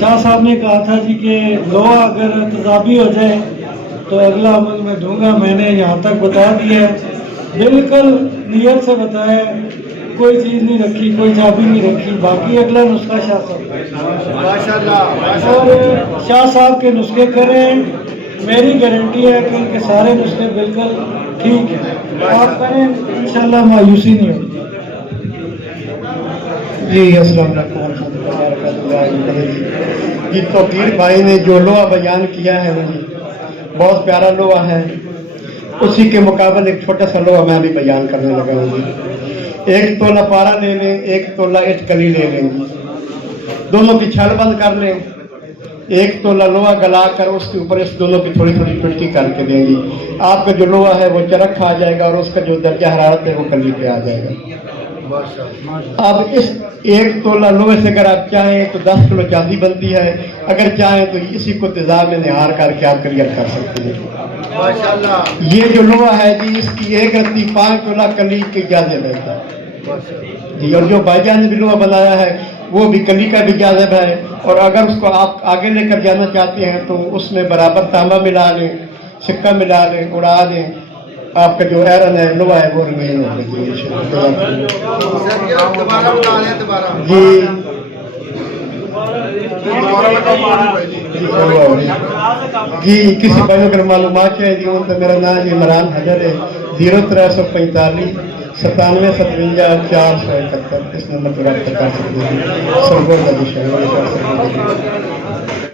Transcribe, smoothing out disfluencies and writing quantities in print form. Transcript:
शाह साहब ने कहा था जी कि लोहा अगर तेजाबी हो जाए तो अगला अमल मैं दूंगा। मैंने यहाँ तक बता दिया है, बिल्कुल नियत से बताया, कोई चीज़ नहीं रखी, कोई चाबी नहीं रखी। बाकी अगला नुस्खा शाह साहब माशाल्लाह और शाह साहब के नुस्खे करें। मेरी गारंटी है कि इनके सारे नुस्खे बिल्कुल ठीक है। आप करें, इंशाल्लाह मायूसी नहीं होगी। जी अस्सलाम वालेकुम। जी तौकीर भाई ने जो लोहा बयान किया है वो जी बहुत प्यारा लोहा है। उसी के मुकाबले एक छोटा सा लोहा मैं अभी बयान करने लगा हूँ जी। 1 तोला पारा ले लें, 1 तोला इटकली ले लें जी, दोनों की छल बंद कर लें। 1 तोला लोहा गला कर उसके ऊपर इस दोनों की थोड़ी थोड़ी चुटकी करके देंगी। आपका जो लोहा है वो चरख आ जाएगा और उसका जो दर्जा हरारत है वो कली पे आ जाएगा। अब इस 1 तोला लोहे से अगर आप चाहें तो 10 किलो चांदी बनती है। अगर चाहें तो इसी को तेजाब में निहार करके आप क्लियर कर सकते हैं। माशाल्लाह। ये जो लोहा है जी इसकी 1 रत्ती 5 तोला कली की इजाजत है जी। और जो भाईजान ने भी लोहा बनाया है वो भी कली का भी इजाजत है। और अगर उसको आप आगे लेकर जाना चाहते हैं तो उसमें बराबर तांबा मिला लें, सिक्का मिला लें, उड़ा दें, आपका जो आयरन है लोहा है वो रिमेन हो जाएगी जी। जी किसी भाई अगर मालूमात चाहिए जी तो मेरा नाम इमरान हजर है। 0345 97 57 471 इस नंबर पर आप कर सकते हैं।